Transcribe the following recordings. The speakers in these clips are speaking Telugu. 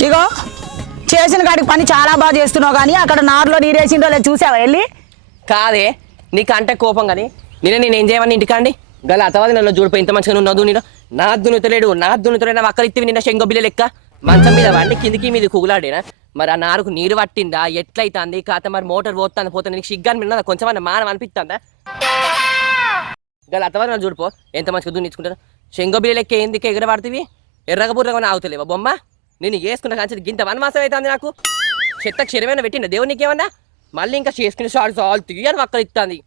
ఇగో చేసిన కాడికి పని చాలా బాగా చేస్తున్నావు కానీ అక్కడ నారులో నీరేసిండో లేదు చూసావా వెళ్ళి? కాదే నీకంటే కోపం కానీ నేనేం చేయమని ఇంటికాండి గల అతవాది నన్ను చూడిపోయి ఇంత మంచిగా ఉన్నావు నువ్వు నా దున్నుతలేడు అక్కడిత్తివి నిన్న శంగబిల్ల లెక్క మంచం మీద వాడిని కిందికి మీద కుగులాడేనా మరి ఆ నారుకు నీరు పట్టిందా ఎట్లయితుంది కాత మరి మోటార్ పోతాను పోతాను నీకు సిగ్గాని మిన్నదా కొంచెం మానం అనిపిస్తుందా గల అతవాది నన్ను చూడిపో ఎంత మంచిగా దున్నిచ్చుకుంటాను శంగబిల్ల లెక్క ఎందుకు ఎగరబడుతుంది ఎర్రగ బుర్రగా ఆగుతలేవా బొమ్మ నేను చేసుకున్న కానీ గింత వనమాసం అవుతుంది నాకు చెత్త క్షరమైనా పెట్టిందా దేవుడు నీకేమన్నా మళ్ళీ ఇంకా చేసుకుని సాల్ట్ తీయని అక్కడ ఇస్తుంది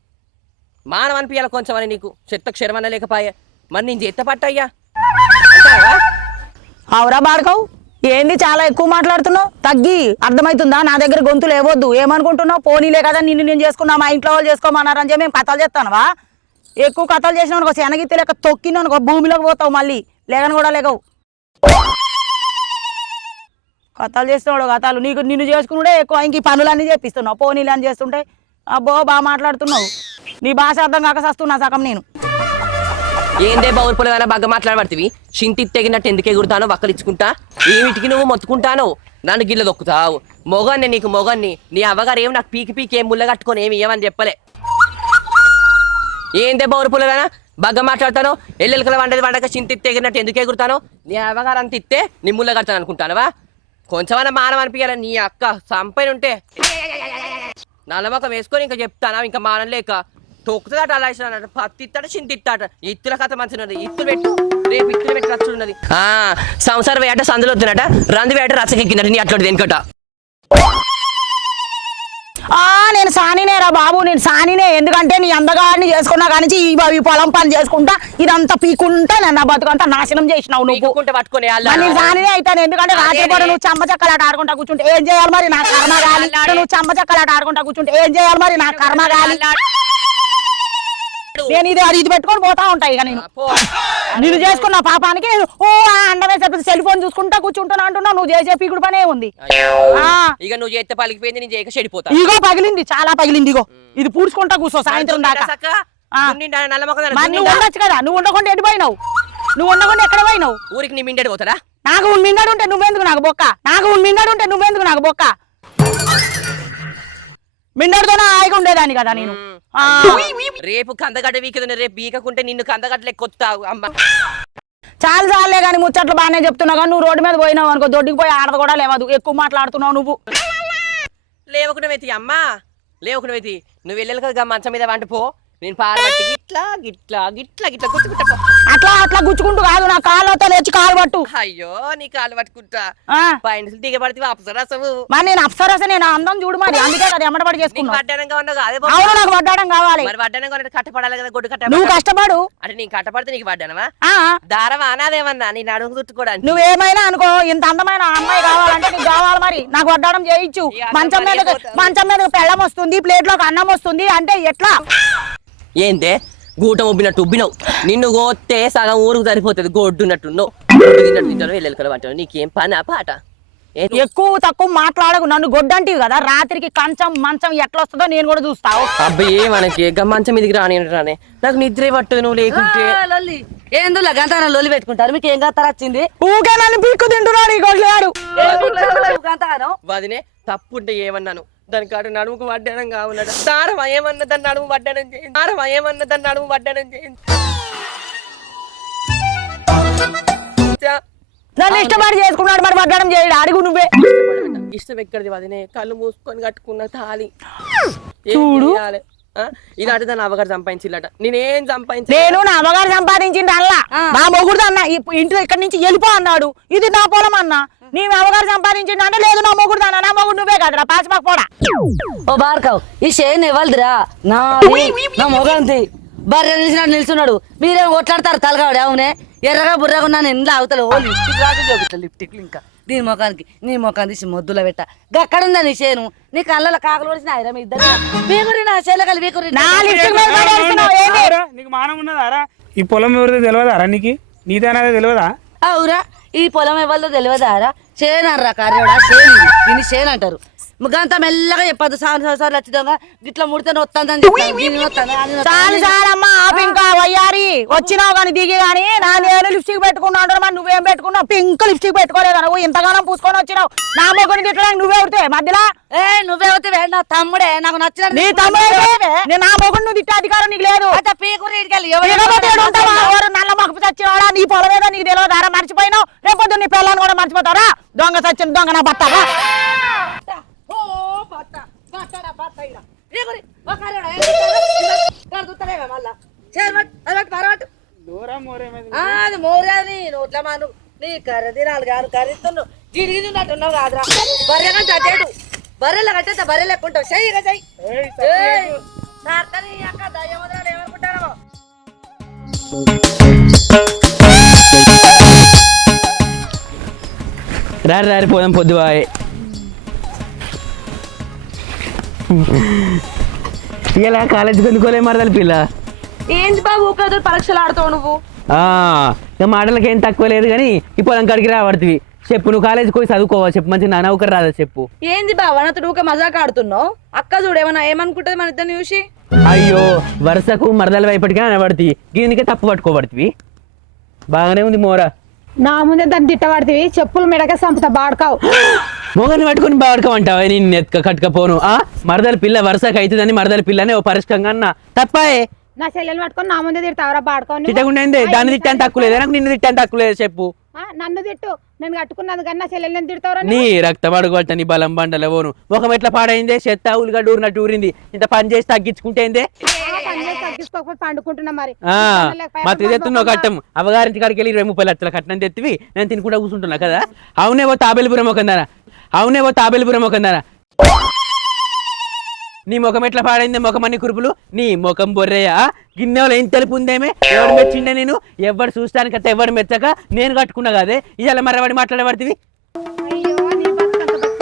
మానం అనిపించాలి కొంచెం అని నీకు చెత్త క్షరమన్నా లేకపోయా మరి నేను చేత పట్టయ్యా అంటావా? అవురా బాడకవు ఏంది చాలా ఎక్కువ మాట్లాడుతున్నావు తగ్గి అర్థమవుతుందా? నా దగ్గర గొంతు లేవద్దు ఏమనుకుంటున్నావు? పోనీలే కదా నిన్ను నేను చేసుకున్నా మా ఇంట్లో వాళ్ళు చేసుకోమన్నారని చెప్పి మేము కథలు చేస్తానవా? ఎక్కువ కథలు చేసిన అనుకో శనగిత్తి లెక్క తొక్కిన అనుకో భూమిలోకి పోతావు మళ్ళీ లేగని కూడా లేకవు కథలు చేస్తున్నాడు కథలు నీకు నిన్ను చేసుకున్నాడే ఎక్కువ ఇంక ఈ పనులన్నీ చేపిస్తున్నావు పోనీలు అని చేస్తుంటే అబ్బో బాగా మాట్లాడుతున్నావు నీ భాష అర్థం కాక వస్తున్నా సగం నేను ఏందే బౌర్పులైనా బాగా మాట్లాడబడుతుంది చింతి తెగినట్టు ఎందుకు ఎగురుతానో వక్కలిచ్చుకుంటా ఏమిటికి నువ్వు మొత్తుకుంటాను నన్ను గిల్ల దొక్కుతావు మొగాన్ని నీకు మొగాన్ని నీ అవ్వగారు ఏమి నాకు పీకి ఏం ముళ్ళ కట్టుకొని ఏమి ఏమని చెప్పలే ఏందే బౌర్పులైనా బాగా మాట్లాడతాను ఎల్లెలకల వండక చింతి తెగినట్టు ఎందుకు ఎగురుతాను నీ అవ్వగారు అంత ఇస్తే నీ ముళ్ళ కడతాను అనుకుంటానవా కొంచెమన్నా మానం అనిపించాలి నీ అక్క సంపైన ఉంటే నల్లమొక్క వేసుకొని ఇంకా చెప్తానా ఇంకా మానం లేక తొక్కుతాట అలా ఇస్తాడు పత్తి ఇస్తాడు చింతి ఇస్తాట ఇత్తుల కథ మంచిగా ఇత్తులు పెట్టు రేపు ఇత్తులు పెట్టి ఖర్చు ఉన్నది సంసారం వేట సందులో వద్దునట రంది వేట రచ్చకెక్కినట్టు నీ అట్లాంటి వెనుకట నేను సానినేరా బాబు నేను సానినే ఎందుకంటే నీ అందగాడిని చేసుకున్నా కానీ ఈ పొలం పని చేసుకుంటా ఇదంతా పీకుంటా నన్ను బతుకంతా నాశనం చేసినావు నువ్వు పట్టుకునే నేను సానినే అవుతాను ఎందుకంటే రాత్రి కూడా నువ్వు చెమ్మ చెక్కలాట ఆడుకుంటా కూర్చుంటే ఏం చేయాలి మరి నా కర్మ గాలి నువ్వు చెమ్మ చెక్కలాట ఆడుకుంటా కూర్చుంటే ఏం చేయాలి మరి నా కర్మ గాలి నేను ఇది పెట్టుకొని పోతా ఉంటా ఇక నేను చేసుకున్న పాపానికి అండమే చెప్పి సెల్ ఫోన్ చూసుకుంటా కూర్చుంటున్నా అంటున్నావు నువ్వు చేసే పీకుడు పనే ఉంది ఇక నువ్వు చేస్తే పలికిపోయింది నేను చేయక చెడిపోతా ఇగో పగిలింది చాలా పగిలింది ఇగో ఇది పూడ్చుకుంటా కూర్చో సాయంత్రం దాకా నువ్వు ఉండొచ్చు కదా నువ్వు ఉండకుండా ఎటు పోయినావు నువ్వు ఉండకుండా ఎక్కడ పోయినావు ఊరికి నీ మిండెడు పోతారా నాకు మింగడు ఉంటే నువ్వెందుకు నాకు బొక్క మిండడుతోనే హాయిగా ఉండేదాన్ని కదా నేను రేపు కందగడ్డ వీకదని రేపు వీకకుంటే నిన్ను కందగడ్డ లెక్కొత్తావు అమ్మ చాలా సార్లే కానీ ముచ్చట్లు బాగానే చెప్తున్నావు కానీ నువ్వు రోడ్డు మీద పోయినావు అనుకో దొడ్డికి పోయి ఆడదు కూడా లేవదు ఎక్కువ మాట్లాడుతున్నావు నువ్వు లేవకునవైతి అమ్మా లేవకునవైతి నువ్వు వెళ్ళాలి కదా మంచం మీద వంట పో నేను పారబట్టి గిట్లా గుచ్చుకుంటా అట్లా గుచ్చుకుంటూ కాదు నా కాళ్ళతో లేచి కాలు పట్టు అయ్యో నీ కాలు పట్టుకుంటా పైన దిగబడితే అప్సరసవు మరి నేను అప్సరస నేను అందం చూడు మరి అందుకే కదా ఎమ్మడబడి చేసుకున్నా వడ్డానంగా ఉన్నావు అవును నాకు వడ్డాడం కావాలి మరి వడ్డానంగా కట్టపడాలి కదా గొడ్డు కట్ట నువ్వు కష్టపడు అంటే నీకు కట్టపడితే నీకు వడ్డానవా దారం అనాదేమన్నా నేను అడుగు చుట్టుకోవడానికి నువ్వేమైనా అనుకో ఇంత అందమైన అమ్మాయి కావాలంటే నీకు కావాలి మరి నాకు వడ్డాడం చేయించు మంచం మీద పెళ్ళం వస్తుంది ప్లేట్ లోకి అన్నం వస్తుంది అంటే ఎట్లా ఏందే గూట ఉబ్బినట్టు ఉబ్బినావు నిన్ను కోస్తే సగం ఊరుకు సరిపోతుంది గొడ్డున్నట్టున్నావు వెళ్ళి నీకేం పని పాట ఎక్కువ తక్కువ మాట్లాడకు నన్ను గొడ్డంటివి కదా రాత్రికి కంచం మంచం ఎట్లా వస్తుందో నేను కూడా చూస్తావు అబ్బాయి మనకి మంచం మీదకి రాని నాకు నిద్రే పట్టదు నువ్వు లేకుంటే ఏందో గంత లొల్లి పెట్టుకుంటారు మీకు ఏం గంత వచ్చింది ఊకే నన్ను పీక్కు తింటున్నాడు ఈ గొడ్లేడు వదినే తప్పుంటే ఏమన్నాను దాని కాడు నడుముకు వడ్డానం కావున్నాడు దారం ఏమన్నా దాన్ని నడుము వడ్డానం చేయండి నన్ను ఇష్టపడి చేసుకున్నాడు మరి వడ్డానం చేయడు అడుగు నువ్వే ఇష్టం ఎక్కడిది వదినే కళ్ళు మూసుకొని కట్టుకున్న తాళి చూడు ఇలాంటి దాన్ని అవ్వగారు సంపాదించిల్లట నేనేం సంపాదించి నేను నా అమ్మగారు సంపాదించింది అల్లా నా మొగుడు అన్న ఇంటి ఇక్కడి నుంచి వెళ్ళిపో అన్నాడు ఇది నా పొలం అన్నా నీ అమ్మగారు సంపాదించింది అంటే లేదు నా మొగుడు అన్న నా మొగుడు నువ్వే కదరా పాచిపాకు పోడా ఓ బార్కవ్ ఈ షేన్ ఎవరిదిరా నా మొగంది బర్రె నిలిచినట్టు నిల్చున్నాడు మీరేమో కొట్లాడతారు తలగాడు అవునే ఎర్రగా బుర్రగా ఉన్నాను ఇంట్లో అవతల ఓ లిప్టిక్లు ఇంకా దీని ముఖానికి నీ ముఖాన్ని తీసి మొద్దులో పెట్ట గక్కడుందా నీ షేను నీ కళ్ళ కాకలు పడిసిన ఆయన మీ ఇద్దరు వీకురి నా షేలకలు వీకురి నీకు మానం ఉన్నదారా ఈ పొలం ఎవరిదో తెలియదారా నీకు నీదైనా తెలియదా అవురా ఈ పొలం ఎవరిదో తెలియదారా చేను అనరా కార్యోడా చేను దీన్ని చేను అంటారు ముగ్గంతా మెల్లగా చెప్పద్దు సార్లు వచ్చిందా గిట్లా ముడితే వస్తుందని చాలు చాలమ్మా ఆపు ఇంకా వయ్యారి వచ్చినావు కానీ దిగి కానీ నా నేను లిప్స్టిక్ పెట్టుకున్నావు అంటారు మరి నువ్వేం పెట్టుకున్నావు పింక్ లిప్స్టిక్ పెట్టుకోలేదు నువ్వు ఇంతగానం పూసుకొని వచ్చినావు నా మొగ్గుని తిట్టడానికి నువ్వే ఉడితే మధ్యలో నువ్వే అవుతావే నా తమ్ముడే నాకు నచ్చిన నీ తమ్ముడే నేను నా మొగ్గుని నువ్వు తిట్టే అధికారం నీకు లేదు ఎవరు నల్ల మొక్క చచ్చినవాడా నీ పొలం మీద నీకు తెలియదారా మర్చిపోయినావు రేపొద్దు నీ పిల్లల్ని కూడా మర్చిపోతారా దొంగ చచ్చిన దొంగ నా భర్త మోరేది నోట్ల మాను నీ కర్ర తినాలి కాదు కర్రిస్తున్నావు గిరిగినట్టున్నావు కాదురా బర్రెగా చచ్చాడు బర్రెలు కట్టేస్తే బర్రెలు ఎక్కుంటావు చెయ్యిగా చెయ్యి అక్క దయ్యమోదరాలు ఏమనుకుంటారో రారి పోదాం పొద్దువాయే ఇలా కాలేజీకి ఎందుకోలే మరదలు పిల్ల ఏంది బాబు ఊకదు పరీక్షలు ఆడుతావు నువ్వు ఇక మాటలకి ఏం తక్కువ లేదు కానీ ఈ పొలం కాడికి రాబడుతుంది చెప్పు నువ్వు కాలేజీకి పోయి చదువుకోవాలి చెప్పు మంచి నా నౌకరు రాదా చెప్పు ఏంది బాబు అన్నతడు ఊక మజాక్ ఆడుతున్నావు అక్క చూడు ఏమన్నా ఏమనుకుంటది మన ఇద్దరిని చూసి అయ్యో వరుసకు మరదల వైపటిగా అనబడుతుంది దీనికే తప్పు పట్టుకోబడుతుంది బాగానే ఉంది మోరా నా ముందే దాన్ని తిట్టబడుతుంది చెప్పులు మెడక సంపత బాడుకావు మొగని పట్టుకుని బాడుకోమంటావా నేను ఎత్క కట్టుకపోను మరదల పిల్ల వరుసకు అవుతుందని మరదల పిల్లని ఓ పరిష్కంగా అన్న తప్పాయే నా చెల్లెలు పట్టుకొని నా ముందే తిడతావరా బాడుకోని తిట్టకుండా దాన్ని తిట్టాను తక్కువ లేదు నాకు నిన్ను తిట్టాను తక్కువ లేదు చెప్పు నన్ను తిట్టు నేను కట్టుకున్నది కానీ నా చెల్లెలు నేను తిడతావరా నీ రక్తం అడుగుబట్ట నీ బలం బండల ఓను ముఖం ఎట్లా పాడైందే చెత్త ఉల్లిగడ్డ ఊరినట్టు ఊరింది ఇంత పని చేసి తగ్గించుకుంటేందే తగ్గించుకోకపోతే పండుకుంటున్నా మరి మా తెస్తున్నావు కట్టం అవగారింటి కాడికి వెళ్ళి 30 లక్షల కట్నం తెత్తివి నేను తినకుండా కూర్చుంటున్నా కదా అవునేవో తాబేలుపురం ఒకందారా నీ ముఖం ఎట్లా పాడైంది ముఖం అన్ని కురుపులు నీ ముఖం బొర్రయ్యా గిన్నెలో ఏం తెలుపు ఉందేమే ఎవడు మెచ్చిండే నేను ఎవడు చూస్తానికి అట్ట ఎవడు మెచ్చక నేను కట్టుకున్నా కదే ఇవాళ మరవాడి మాట్లాడబడుతుంది అయ్యో నీ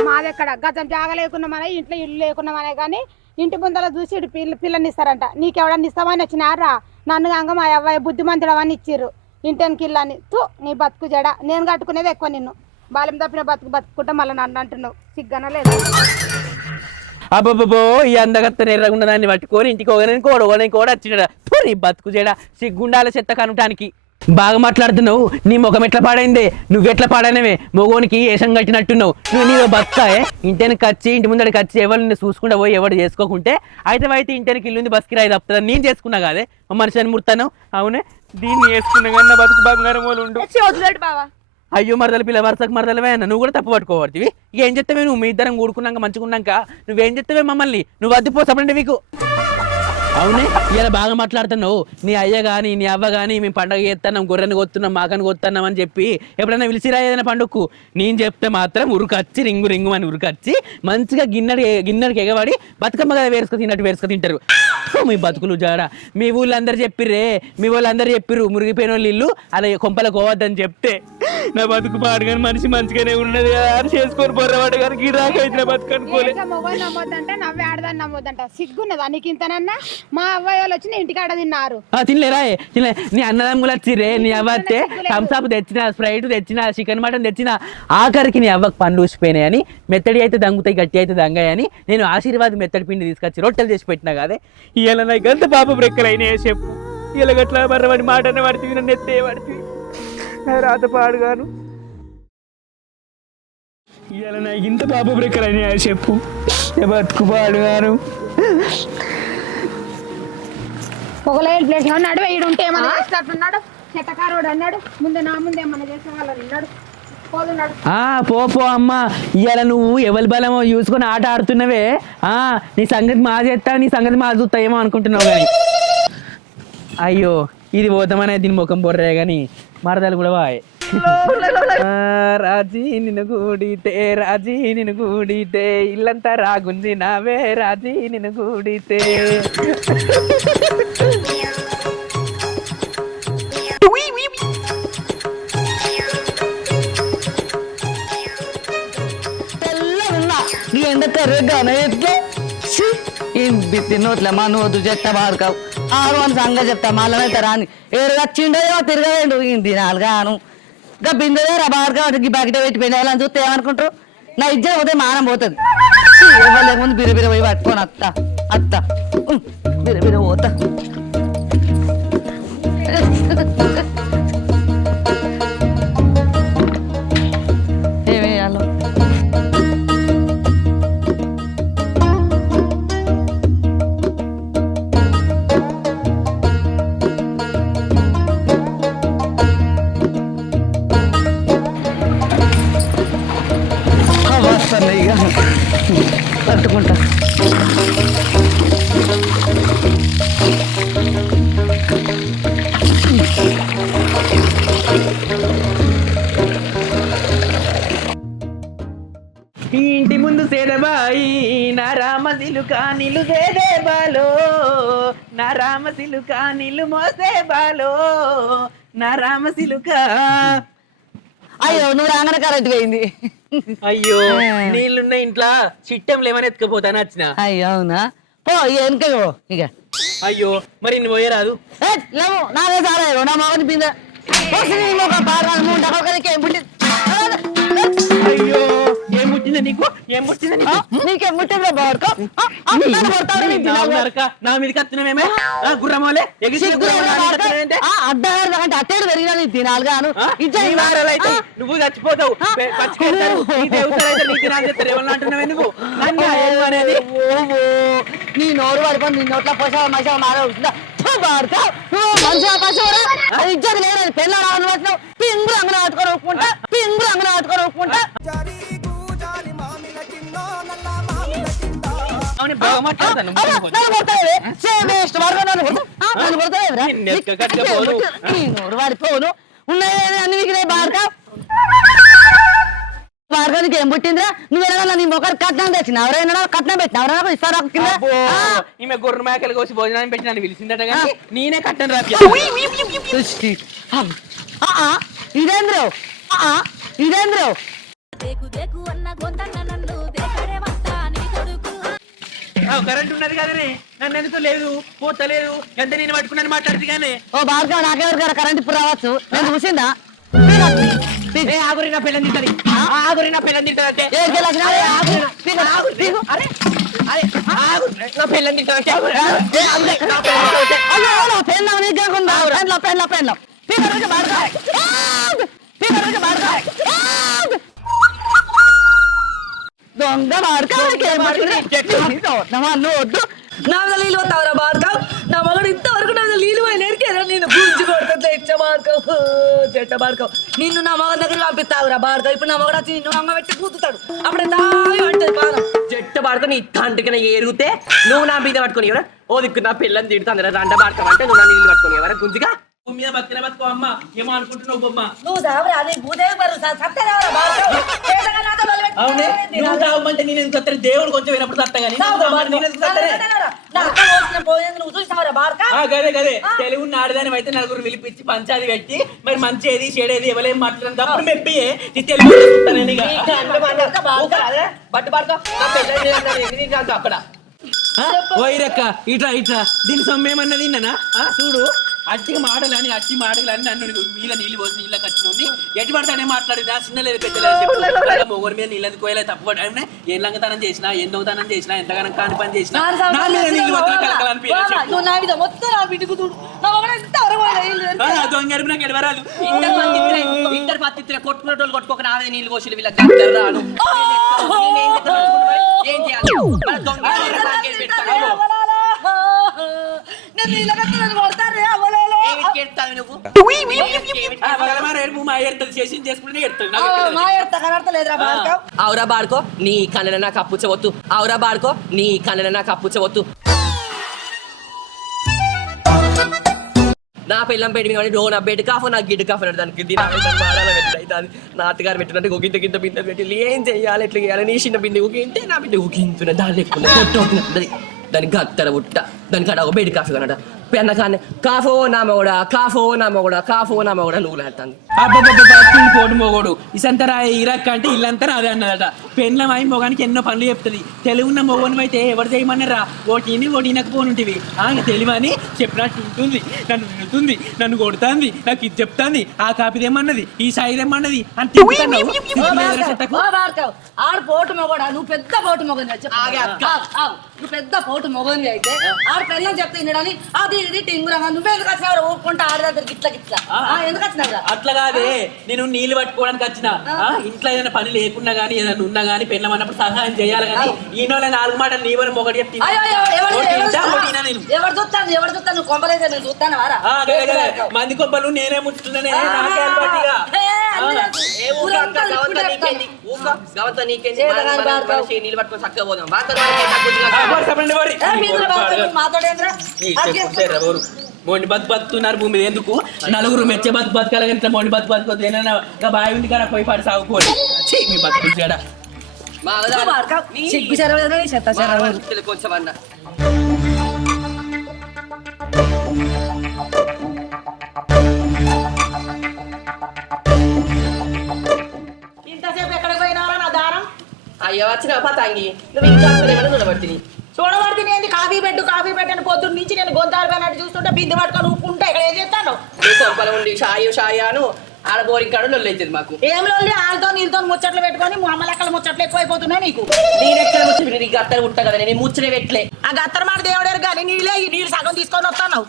మాదెక్కడ గతం జాగ లేకున్నా మన ఇంట్లో ఇల్లు లేకున్నా మనే కానీ ఇంటి ముందర చూసి ఇటు పిల్లని ఇస్తారంట నీకెవడన్నా ఇస్తామని వచ్చినారా నన్ను కాక మా అవ్వాయి బుద్ధిమంతుడు అని ఇచ్చిర్రు ఇంటికి ఇల్లని నీ బతుకు జడ నేను కట్టుకునేది ఎక్కువ నిన్ను బాల్యం తప్పిన బతుకుంటా మళ్ళీ నన్ను అంటున్నావు సిగ్గన లేదు అబ్బబ్బో ఈ అందగత్త ఎర్రగుండ దాన్ని పట్టుకొని ఇంటికి ఒకరిని కూడా వచ్చినాడా నీ బతుకు చేయడా సిగ్గుండాల చెత్త కనటానికి బాగా మాట్లాడుతున్నావు నీ ముఖం ఎట్లా పాడైందే నువ్వెట్లా పాడైనవే మొగోనికి ఏషం కట్టినట్టున్నావు నువ్వు నీదో బతుకాయే ఇంటికి వచ్చి ఇంటి ముందడికి వచ్చి ఎవరు నిన్ను చూసుకుంటా పోయి ఎవరు చేసుకోకుంటే అయితే ఇంటికి ఇల్లుంది బస్కి రాయి తప్పుతుంది నేను చేసుకున్నా కాదే మనిషిని ముడతాను అవునే దీన్ని వేసుకున్నా కానీ బతుకు బంగారం వాళ్ళు ఉండు వదిలేడు బావా అయ్యో మరదల పిల్ల వరుసకు మరదలవే అన్న నువ్వు కూడా తప్పు పట్టుకోబడుతుంది ఇక ఏం చెప్తావే నువ్వు మీ ఇద్దరం కూడుకున్నాక మంచుకున్నాక నువ్వేం చెప్తావే మమ్మల్ని నువ్వు అద్దిపోసామంటే మీకు అవునే ఇలా బాగా మాట్లాడుతున్నావు నీ అయ్య కానీ నీ అవ్వ కానీ మేము పండగ చేస్తున్నాం గొర్రెని కొత్తున్నాం మాకని కొత్తున్నాం అని చెప్పి ఎప్పుడైనా పిలిచిరా ఏదైనా పండుగకు నేను చెప్తే మాత్రం ఉరుకొచ్చి రింగు అని ఉరుకొచ్చి మంచిగా గిన్నెడికి ఎగబడి బతుకమ్మ కదా వేసుకు తింటారు మీ బతుకులు జాడ మీ ఊళ్ళందరూ చెప్పిర్రే మీ వాళ్ళందరూ చెప్పిర్రు మురిగిపోయిన వాళ్ళు ఇల్లు అలా కొంపలకు పోవద్దని చెప్తే నా బతుకు పాడుగాని మనిషి మంచిగానే ఉన్నది కదా అని చేసుకొని బొర్రవాడు గారు గిరాక అయితే బతుకు అనుకోలేదు మొగలు నమ్మొద్దంట నవ్వే ఆడదాన్ని నమ్మొద్దంట సిగ్గున్నదా నీకు ఇంతనన్నా మా అవ్వాయి వాళ్ళు వచ్చి ఇంటికాడ తిన్నారు తినలేరా నీ అన్నదమ్ములు వచ్చిర్రే నీ అవ్వ వస్తే థమ్స్అప్ తెచ్చిన స్ప్రైట్ తెచ్చిన చికెన్ మటన్ తెచ్చిన ఆఖరికి నీ అవ్వకు పండ్లు ఊసిపోయినాయి అని మెత్తడి అయితే దంగుతాయి గట్టి అయితే దంగాయని నేను ఆశీర్వాదం మెత్తడి పిండి తీసుకొచ్చి రొట్టెలు చేసి పెట్టినా కాదే ఇలా నాకు అంత పాప బ్రెక్కలు అయినాయే చెప్పు ఇలా గట్లా మర్రవాడి మాట అన్న పడుతుంది నన్ను ఎత్తే పడుతుంది నా రాత పాడుగాను ఇలా నాకు ఇంత పాప బ్రెక్కలు అయినాయా చెప్పు బతుకు పాడుగాను పొగలేడు ప్లేస్ అన్నాడు ఈడు ఉంటే ఏమన్నా చేస్తున్నట్టున్నాడు చెట్టకారోడు అన్నాడు ముందు నా ముందు ఏమన్నా చేసే వాళ్ళు అన్నాడు పోతున్నాడు పో అమ్మ ఇవాళ నువ్వు ఎవరి బలమో చూసుకొని ఆట ఆడుతున్నవే నీ సంగతి మా చేస్తా నీ సంగతి మా చూస్తా ఏమో అనుకుంటున్నావు కానీ అయ్యో ఇది పోతామనే దీని ముఖం బొర్రే కానీ మరదలు కూడా వాయ్ రాజీ నిన్ను గూడితే ఇల్లంతా రాగుంది నావే రాజీ నిన్ను గూడితే నీ ఎండ కర్రెగానే ఎట్లా తిన్నోట్లే మా నువ్వు చెత్త బాడుకావు ఆరు అని సంగతి చెప్తా మళ్ళీ రాని ఏడు వచ్చిండో తిరగలేండు తినాలి గాను ఇంకా బిందె బాడుకా బకెట్ పెట్టి పెళ్ళాలని చూస్తే ఏమనుకుంటారు నా ఇజ్జత పోతే మానం పోతుంది లేకపోతే బిరబిర పోయి పట్టుకోను అత్త బిరబిర పోతా ఏమేయాలో వస్తాను ఇక పట్టుకుంటా ఈ ఇంటి ముందు సేదబాయి నా రామశిలుక నిలు సేదే బాలో నా రామశిలుక నిలు మోసే బాలో నా రామశిలుక. అయ్యో నువ్వు రాగానే కరెక్ట్ పోయింది. అయ్యో నీళ్ళున్న ఇంట్లో చిట్టంలు ఏమైనా ఎత్తుకపోతాను వచ్చిన. అయ్యో అవునా పో వెనక ఇక అయ్యో మరి నువ్వు పోయరాదు. లేవు నాదే చాలా నా మగని పింద అయ్యో ఏం ముట్టిందా నీకు? ఏం ముట్టిందా నీకు? నీకేం ముట్టిందా బాడుకో నా మీద కత్తున్నామేమే గుర్రమోలే అడ్డంటే అట్టేడు పెరిగినా నీ తినాలిగాను అయితే నువ్వు చచ్చిపోతావు. నీ నోరు పడుకొని నీ నోట్ల పోసావు మసావు మారా బాడుకో మంచిగా పశువురా ఇజ్జత లేదు పెళ్ళ రావడం వచ్చినావు పింగులు అంగన ఆడుకొని ఒప్పుకుంటా పింగులు అంగన ఆడుకొని ఒప్పుకుంటా పడిపోను ఉన్నాయి అన్ని వీకినాయి బాడుకా బాడుకానికి ఏం పుట్టిందిరా నువ్వు వెళ్ళాలా నీ మొక్కలు కట్నం తెచ్చిన ఎవరైనా కట్నం పెట్టిన ఎవరైనా ఇస్తారా కింద ఈమె గొర్రె మేకలు కోసి భోజనాన్ని పెట్టి నన్ను పిలిచిందట కానీ నేనే కట్టను రా. ఇదేంద్రో ఇదేంద్రో కరెంట్ ఉన్నది కదనే నన్ను ఎందుకు లేదు పోతలేదు ఎంత నేను పట్టుకున్నాను మాట్లాడుతు కానీ. ఓ బాగా నాకెవరు గారు కరెంట్ ఇప్పుడు రావచ్చు నేను చూసిందా ఆగురి నా పిల్లని తింటది ఆగురి నా పిల్లని తింటది అంటే నా పిల్లని తింటది దొంగ వద్దు నా మీద నీళ్ళు పోతావురా బార్కవ్ నా మగడు ఇంతవరకు నా మీద నీళ్ళు పోయి నేర్కేరా నేను గుంజు కొడుతుంది ఇచ్చ బార్కవ్ చెట్ట బార్కవ్ నిన్ను నా మగ దగ్గర పంపిస్తావురా బార్కవ్ ఇప్పుడు నా మగడు వచ్చి నిన్ను అమ్మ పెట్టి కూతుతాడు అప్పుడే దాయి పడుతుంది పానం చెట్టు పడుకొని తండ్రికి ఎరిగితే నువ్వు నా మీద పట్టుకొని ఎవరా ఓ దిక్కు నా పిల్లని తిడుతుంది రండ పడతామంటే నువ్వు నా నీళ్ళు పట్టుకొని ఎవరా గుంజుగా మీద బతికిన బతుకో అమ్మ ఏమో అనుకుంటున్నావు బొమ్మ. నువ్వు సావరా నీ భూదేవి బరు సత్యరావరా బార్కవ్ అవునే నువ్వు సావమంటే నేను ఎందుకు సత్తాను దేవుడు కొంచెం వినప్పుడు సత్తా కానీ నువ్వు చూసావరా బార్కవ్ గదే గదే తెలుగు నాడదాని అయితే నలుగురు పిలిపించి పంచాది పెట్టి మరి మంచి ఏది చెడేది ఎవరేం మాట్లాడదు అప్పుడు మెప్పి తెలుగు బట్టు పడుకో నా పిల్లని అక్కడ వైరక్క ఇట్లా ఇట్లా దీని సొమ్మేమన్నా తిన్నానా చూడు అట్టి మాటలని నన్ను మీద నీళ్ళు పోసి నీళ్ళ కట్టుకుని ఎటు పడతానే మాట్లాడినా చిన్న లేదు పెద్దలేదు మొగరి మీద నీళ్ళది కోయలే తప్పు ఏం లంగతనం చేసినా ఏం దొంగతనం చేసినా ఎంతగానో కాని పని చేసినా నా మీద నీళ్ళు దొంగ నాకు ఎడవరాదు ఇంటర్ పత్తి కొట్టుకునేటోళ్ళు కొట్టుకోక నా మీద నీళ్ళు పోసి వీళ్ళకి రాను ఏం చేయాలి అవురా బాడుకో నీ కళ్ళ నాకు అప్పుచ్చవద్దు అవురా బాడుకో నీ కళ్ళ నాకు అప్పుచ్చవద్దు నా పిల్లం పెట్టి మీద డో నా బెడ్ కాఫ్ నా గిడ్ కాఫ్ దానికి నా అత్తగారు పెట్టినట్టు గింత గింత బిందె పెట్టి ఏం చెయ్యాలి ఎట్లా చేయాలి నీ చిన్న బిందె ఊకింటే నా బిందె ఊకింతున్నా దాని ఎక్కువ దానికి గత్తర ఉట్ట దానికి అడ ఒక బెడ్ కాఫీ కనట పెన్న కానీ కాఫో నా మొగడా నువ్వు లాడుతుంది పోటు మొగోడు ఇసంతరా ఇరక్క అంటే ఇల్లంతా అదే అన్నదట పెళ్ళమై మొగానికి ఎన్నో పనులు చెప్తుంది తెలుగున్న మొగోని అయితే ఎవరు చేయమన్నారా ఓటిని ఓటినకపోనుంటివి ఇంకా తెలివని చెప్పినట్టు ఉంటుంది నన్ను వినుతుంది నన్ను కొడుతుంది నాకు ఇది చెప్తాంది ఆ కాపిదేమన్నది ఈ సాయిదేమన్నది అని ఆడు పోటు మొగోడా నువ్వు పెద్ద పోటు మొగని నువ్వు పెద్ద పోటు మొగని అయితే ఆడు పెళ్ళని చెప్తే వినడని అది ఇది టింగురంగా నువ్వే ఎందుకు వచ్చినావు ఊరుకుంటా ఆడ దగ్గర గిట్ల గిట్ల ఎందుకు వచ్చినావు అట్లా కాదే నేను నీళ్లు పట్టుకోవడానికి వచ్చిన ఇంట్లో ఏదైనా పని లేకున్నా గానీ ఏదైనా ఉన్నా గానీ పెళ్ళమన్నప్పుడు సహాయం చేయాలి కానీ ఈయన 4 మాటలు నీ వరకు ఒకటి చెప్తే ఎవరు చూస్తాను నువ్వు కొంపలైతే నేను చూస్తాను వారా మంది కొబ్బలు నేనే ముట్టున్నానే నాకే అలవాటుగా. నీళ్ళు పట్టుకొని చక్కగా పోదాం చెప్పండి మరి. మొండి బతుకుతున్నారు భూమి మీద ఎందుకు నలుగురు మెచ్చే బతకాలి ఇట్లా మొండి బతుకోవద్దు ఏమైనా బావి ఉంది కదా పోయి పాడి సాగుకోండి మీ బతుకు చేయడా కొంచెం అన్న ఇంతసేపు ఎక్కడికి పోయినావా నా దారం? అయ్యో వచ్చిన పతాంగి నువ్వు ఇంకా చూడబడుతుంది చూడబడితే ఏంది కాఫీ పెట్టు అని పొద్దున్న నుంచి నేను గొంతాలు పోయినట్టు చూస్తుంటే బిందె పట్టుకొని ఊపుకుంటా ఇక్కడ ఏం చేస్తాను? కొంపలు ఉండి షాయాను ఆడ బోరింగ్ కాడు లొల్లి అవుతుంది మాకు. ఏం లొల్లి? వాళ్ళతో నీళ్ళతో ముచ్చట్లు పెట్టుకొని అమ్మ లెక్కల ముచ్చట్లు ఎక్కువైపోతున్నాయి నీకు. నేనెక్కడ ముచ్చట నీకు గత్తర ఉంటా కదా నేను ముచ్చటే పెట్టలే. ఆ గత్తర మాట దేవుడారు కానీ నీళ్ళు సగం తీసుకొని వస్తాను.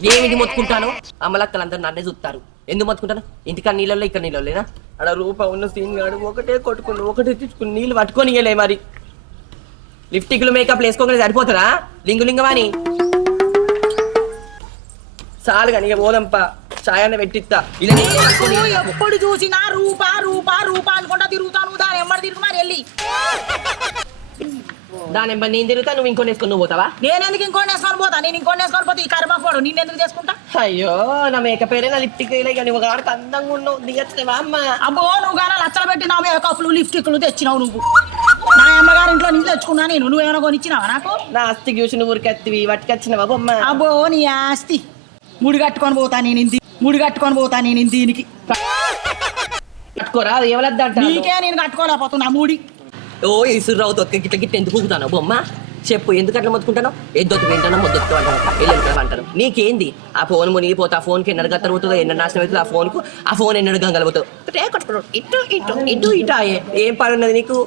ఏమిటి మొత్తుకుంటాను? అమ్మలక్కలందరూ నన్నే చూస్తారు. ఎందుకు మొత్తుకుంటాను? ఇంటికా నీళ్ళల్లో ఇక్కడ నీళ్ళలేనా? అక్కడ రూపా ఉన్న సీన్ గాడు ఒకటే కొట్టుకుని ఒకటే తెచ్చుకుని నీళ్ళు పట్టుకొని ఇయ్యలే మరి. లిప్టిక్లు మేకప్ వేసుకోగానే సరిపోతుందా? లింగులింగమని చాలు కానీ పోదంప చాయన్న పెట్టిస్తా. ఎప్పుడు చూసినా రూపా అనుకుంటా తిరుగుతాను. దాని ఎమ్మడి తిరుగు మరి వెళ్ళి దాని ఎంబడి నేను తిరుగుతా, నువ్వు ఇంకొని వేసుకొని నువ్వు పోతావా? నేను ఎందుకు ఇంకోటి వేసుకొని పోతా? నేను ఇంకోటి వేసుకొని పోతే ఈ కర్మ పోడు. నేను ఎందుకు చేసుకుంటా? అయ్యో నా మేకప్ నా లిప్టిక్ నువ్వు కాడికి అందంగా ఉన్నావు దిగచ్చులేవా అమ్మ? అబ్బో నువ్వు కానీ లచ్చలు పెట్టి నా మేకప్లు లిప్స్టిక్లు తెచ్చినావు. నువ్వు నా అమ్మగారి ఇంట్లో నుంచి తెచ్చుకున్నా నేను. నువ్వేమైనా కొనిచ్చినావా నాకు? నా ఆస్తి చూసి నువ్వు ఊరికెత్తివి పట్టుకొచ్చినవా బొమ్మ? అబ్బో నీ ఆస్తి ముడి కట్టుకొని పోతా నేను దీనికి కట్టుకోరా ఎవరద్దంట నీకే నేను కట్టుకోలేకపోతున్నా మూడి. ఓ ఇసురావు తొక్క గిట్ల గిట్ల ఎందుకు ఊగుతాను బొమ్మ? చెప్పు ఎందుకు అట్లా మొత్తుకుంటాను? ఎద్దొత్తు వింటాను మొద్దొత్తు అంటాను అంటారు. నీకేంది? ఆ ఫోన్ మునిగిపోతా ఆ ఫోన్కి ఎన్నడు గత్తర పోతుందో ఎన్నడు నాశనం అవుతుందో ఆ ఫోన్ ఎన్నడు గంగలపోతావు ఇటు ఏం పని ఉన్నది నీకు?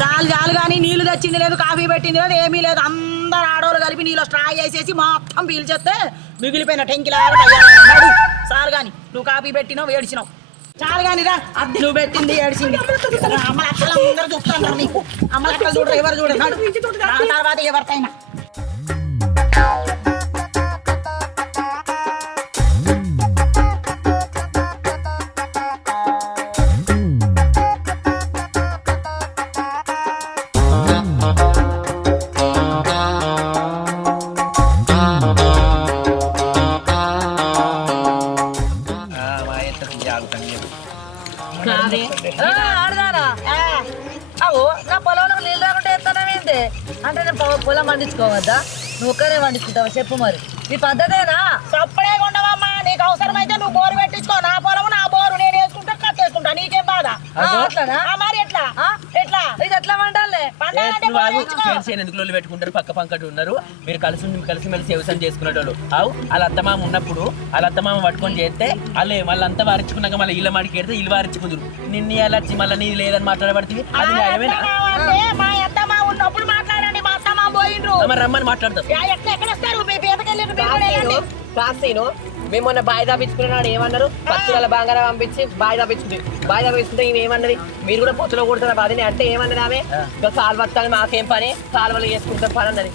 చాలు కానీ నీళ్లు తెచ్చింది లేదు, కాఫీ పెట్టింది లేదు, ఏమీ లేదు. అందరు ఆడోళ్ళు కలిపి నీళ్ళు స్ట్రా వేసేసి మొత్తం పీల్చేస్తే మిగిలిపోయిన టెంకిలాగా చాలు కానీ నువ్వు కాఫీ పెట్టినావు ఏడ్చినావు. చాలు కానీ రా అద్దె నువ్వు పెట్టింది ఏడ్చింది. అమ్మ లెక్కలు అందరూ చూస్తాను నీకు. అమ్మ లెక్కలు చూడరు ఎవరు చూడరు. నా తర్వాత ఎవరికైనా నా పొలంలో నీళ్ళు రాకుంటే ఎత్తానేంటి అంటే నేను పొలం పండించుకోవద్దా? నువ్వు ఒక్కనే పండించుకుంటావా చెప్పు మరి? ఈ పద్ధతేనా? సప్పుడే ఉండవమ్మా. నీకు అవసరమైతే నువ్వు బోరు పెట్టించుకో. నా పొలం నా బోరు నేను వేసుకుంటా కట్టేసుకుంటా. నీకేం బాధ? మరి ఎట్లా ఇది ఎట్లా పండాలే? ఎందుకు పెట్టుకుంటారు? పక్క పంకటి ఉన్నారు మీరు కలిసిమెలిసి వ్యవసాయం చేసుకునేటోళ్ళు. వాళ్ళ అత్తమామ ఉన్నప్పుడు వాళ్ళ అత్తమామ పట్టుకొని చేస్తే వాళ్ళంతా వారించుకున్నాక మళ్ళీ ఇళ్ళ మాడికి వెళ్తే ఇల్లు వారించుకుందరు. నిన్ను ఎలా మళ్ళీ నీది లేదని మాట్లాడబడుతుంది. అది న్యాయమేనా? మా అత్తమ్మ ఉన్నప్పుడు మాట్లాడండి. మా అత్తమ్మ పోయిండ్రు. మరి రమ్మని మాట్లాడతారు. ఎక్కడ వస్తారు? మేము మొన్న బాయి దాపించుకున్నాడు ఏమన్నారు? పచ్చుల బంగారం పంపించి బాయి దాపించుకుంటే ఇవి ఏమన్నది? మీరు కూడా పొత్తులో కొడుతున్న బాధని అంటే ఏమన్నది ఆమె? కాలువ వస్తాను మాకేం పని, కాలువలు చేసుకుంటే పని అన్నది.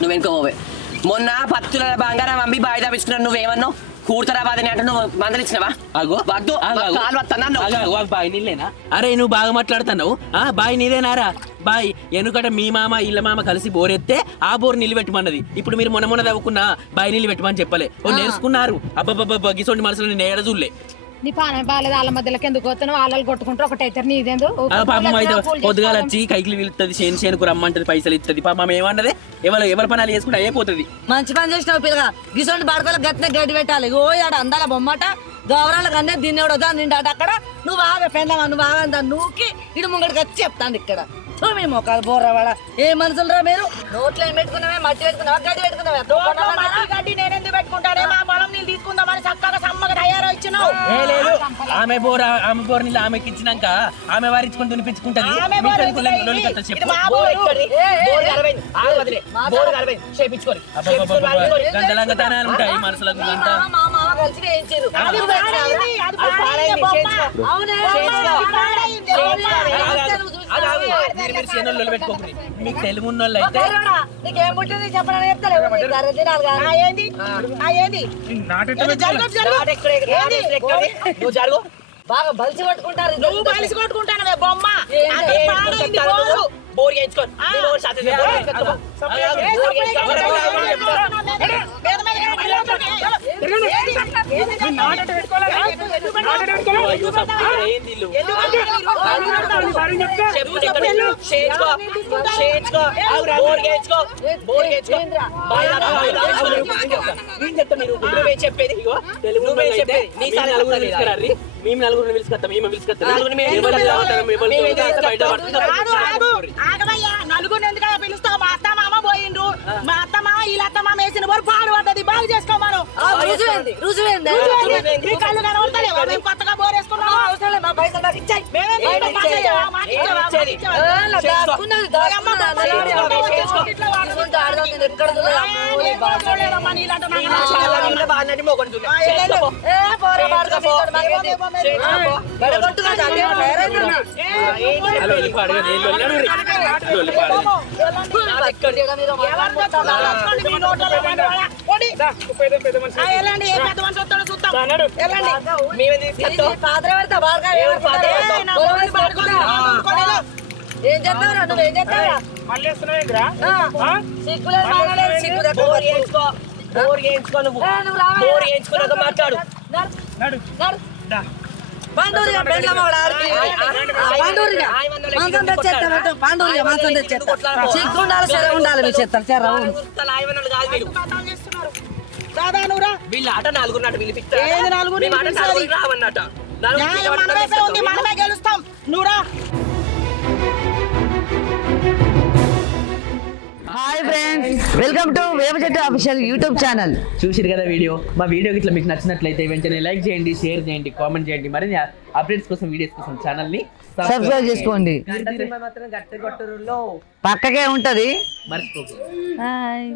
నువ్వు వెనుక పోవే. మొన్న పత్తుల బంగారం అమ్మి బాయి దాపించుకున్నాను. నువ్వేమన్నావు? కూర్తరా బాధని అంటే నువ్వు మందలిచ్చినవా? బాయి నీళ్ళేనా? అరే నువ్వు బాగా మాట్లాడుతున్నావు. బాయి నీదేనారా? బాయ్ ఎనుకట మీ మామ ఇళ్ళ మామ కలిసి బోర్ ఎత్తే ఆ బోర్ నీళ్ళు పెట్టమన్నది. ఇప్పుడు మీరు మొన్న తవ్వుకున్న బాయ్ నీళ్ళు పెట్టమని చెప్పలే. ఓ నేర్చుకున్నారు. అబ్బబ్బబ్బ గిసోంటి మనసులో నేను ఏడ చూడలే. నీ పానం బాగాలేదు వాళ్ళ మధ్యలోకి ఎందుకు వస్తున్నావు? వాళ్ళని కొట్టుకుంటారు ఒకటైతే నీదేందు పాపం అయితే పొద్దుగాల వచ్చి కైకిలు వెళ్తుంది, చేనుకు రమ్మంటది, పైసలు ఇస్తుంది. పాపం ఏమన్నది ఎవరి పనాలు చేసుకుంటే అయిపోతుంది. మంచి పని చేసినావు పిల్లగా. గిసోంటి బాడకలకు గట్టిన గడ్డి పెట్టాలి. ఓ ఆడ అందాల బొమ్మట గౌరాలకు అన్నీ దీన్ని కూడా వద్దా నిండాట అక్కడ. నువ్వు బాగా పెందామా, నువ్వు బాగా అందా నూకి ఇటు ముంగడికి వచ్చి చెప్తాను ఇక్కడ. మీ మొక్కలు బోర్రవాడ ఏ మనుషులరా మీరు? నోట్లో ఏం పెట్టుకున్నావే? మట్టి పెట్టుకున్నావా, గడ్డి పెట్టుకున్నావా? గడ్డి నేనెందుకు పెట్టుకుంటానే? మా పొలం నీళ్ళు తీసుకుందామని చక్కగా సమ్మగా తయారై ఇచ్చినావు. లేదు ఆమె బోర్ నీళ్ళు ఆమెకి ఇచ్చినాక ఆమె వారించుకొని దునిపించుకుంటది. గంటలంగతానే ఉంటాయి మనుషులకు. గంట మా మామ కలిసి వేయించారు. పెట్టుకోండి. మీకు తెలుగు ఉన్న వాళ్ళు అయితే నీకేం పుట్టింది చెప్పడానికి చెప్తలేవు. నువ్వు జరుగు. బాగా బలిసి పట్టుకుంటారు. నువ్వు కలిసి కొట్టుకుంటాను బొమ్మ. బోర్ చేయించుకోండి. చెప్పేది మేము నలుగురు పిలుచుకొస్తాం. నలుగురు ఎందుకు పిలుస్తావు? మా అత్త మామ పోయిండ్రు. మా అత్త మామ వీళ్ళ అత్త మామ వేసిన బోరు పాడు పడ్డది. బాగు చేసుకోమను. రుజువేంది నీ కళ్ళు కనబడతలేవా? మేము కొత్తగా బోర్ వేసుకున్నాము. మా పైసలు నాకు ఇచ్చాయి. ఏం చేస్తావురా? నువ్వేం చేస్తావురా? బోర్ చేయించుకో. నువ్వు బోర్ చేయించుకున్నాక మాట్లాడు. సిగ్గుండాలి, సరే ఉండాలి. మీరు చెప్తారు చెర్ర వీళ్ళ ఆట నలుగురు నాట పిలిపిస్తారు. ఏది నలుగురు రావన్నట. మనమే గెలుస్తాం. నువ్వురా. హాయ్ ఫ్రెండ్స్, వెల్కమ్ టు వేప చెట్టు అఫీషియల్ యూట్యూబ్ ఛానల్. చూసిరు కదా వీడియో. మా వీడియో ఇట్లా మీకు నచ్చినట్లయితే వెంటనే లైక్ చేయండి, షేర్ చేయండి, కామెంట్ చేయండి. మరిన్ని అప్డేట్స్ కోసం, వీడియోస్ కోసం ఛానల్ ని సబ్స్క్రైబ్ చేసుకోండి. మాత్రం గట్టి కొట్టరులో పక్కకే ఉంటది. మర్చిపోకు. హాయ్.